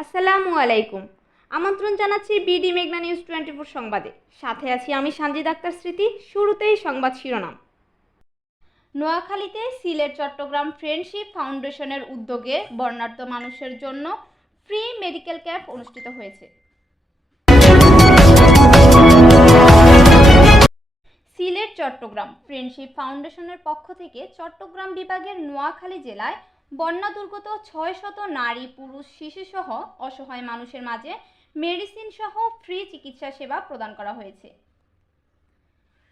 আসসালামু আলাইকুম। আমন্ত্রণ জানাচ্ছি বিডি মেঘনা নিউজ টোয়েন্টি ফোর সংবাদে। সাথে আছি আমি সানজিদ আক্তার স্মৃতি, শুরুতেই সংবাদ শিরোনাম। নোয়াখালীতে সিলেট, চট্টগ্রাম ফ্রেন্ডশিপ ফাউন্ডেশনের উদ্যোগে বর্ণাঢ্য মানুষের জন্য ফ্রি মেডিকেল ক্যাম্প অনুষ্ঠিত হয়েছে। সিলেট, চট্টগ্রাম ফ্রেন্ডশিপ ফাউন্ডেশনের পক্ষ থেকে চট্টগ্রাম বিভাগের নোয়াখালী জেলায় বন্যা দুর্গত ছয় শত নারী, পুরুষ শিশুসহ অসহায় মানুষের মাঝে মেডিসিন সহ ফ্রি চিকিৎসা সেবা প্রদান করা হয়েছে।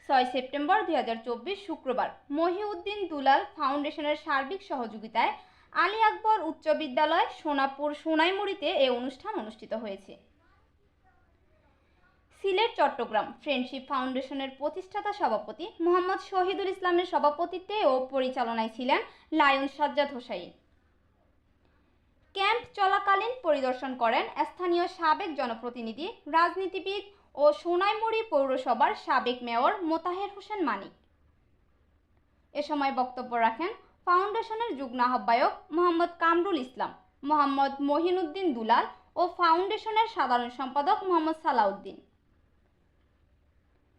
ছয় সেপ্টেম্বর দু হাজার চব্বিশ শুক্রবার মহিউদ্দিন দুলাল ফাউন্ডেশনের সার্বিক সহযোগিতায় আলী আকবর উচ্চ বিদ্যালয় সোনাপুর সোনাইমুড়িতে এ অনুষ্ঠান অনুষ্ঠিত হয়েছে। সিলেট, চট্টগ্রাম। ফ্রেন্ডশিপ ফাউন্ডেশনের প্রতিষ্ঠাতা সভাপতি মোহাম্মদ শহীদুল ইসলামের সভাপতিত্বে ও পরিচালনায় ছিলেন লায়ন সাজ্জাদ হোসাইন। ক্যাম্প চলাকালীন পরিদর্শন করেন স্থানীয় সাবেক জনপ্রতিনিধি, রাজনীতিবিদ ও সোনাইমুড়ি পৌরসভার সাবেক মেয়র মোতাহের হোসেন মানিক। এ সময় বক্তব্য রাখেন ফাউন্ডেশনের যুগ্ম আহ্বায়ক মোহাম্মদ কামরুল ইসলাম, মোহাম্মদ মহিনুদ্দিন দুলাল ও ফাউন্ডেশনের সাধারণ সম্পাদক মোহাম্মদ সালাউদ্দিন।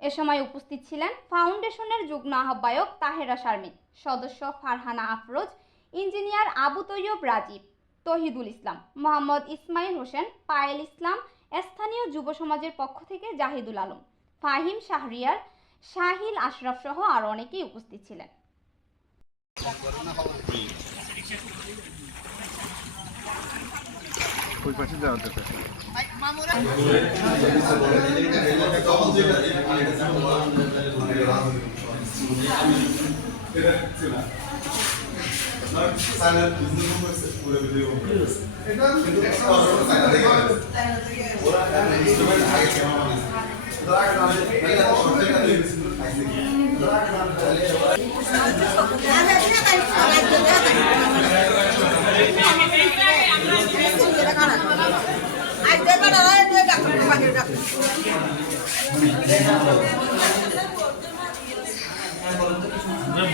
এ সময় উপস্থিত ছিলেন ফাউন্ডেশনের যুগ্ম আহ্বায়ক তাহেরা শারমিন, সদস্য ফারহানা আফরোজ, ইঞ্জিনিয়ার আবু তৈয়ব রাজীব, তহিদুল ইসলাম, মোহাম্মদ ইসমাইল হোসেন, পায়েল ইসলাম, স্থানীয় যুব সমাজের পক্ষ থেকে জাহিদুল আলম, ফাহিম শাহরিয়ার, শাহিল আশরাফ সহ আরও অনেকেই উপস্থিত ছিলেন। ওই পাশে যাওয়া যেতে আপনারা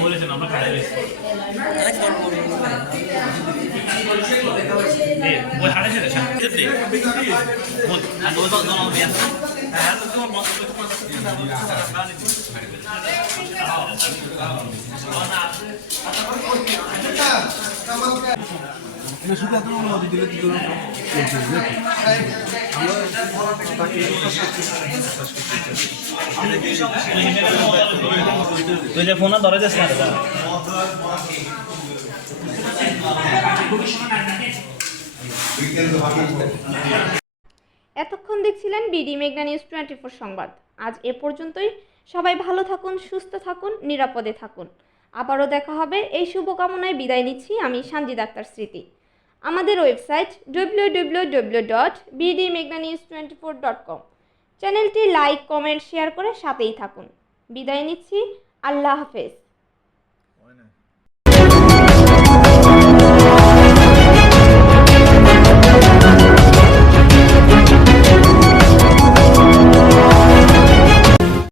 বলেছেন আমরা কাজে রয়েছি 네, এতক্ষণ দেখছিলেন বিডি মেঘনা নিউজ টোয়েন্টি ফোর সংবাদ। আজ এ পর্যন্তই। সবাই ভালো থাকুন, সুস্থ থাকুন, নিরাপদে থাকুন। আবারও দেখা হবে। এই শুভকামনায় বিদায় নিচ্ছি আমি সানজিদ আক্তার স্মৃতি। আমাদের website W W W dot twenty four dot com চ্যানেলটি লাইক, কমেন্ট, শেয়ার করে সাথেই থাকুন। বিদায় নিচ্ছি। আল্লাহ হাফেজ।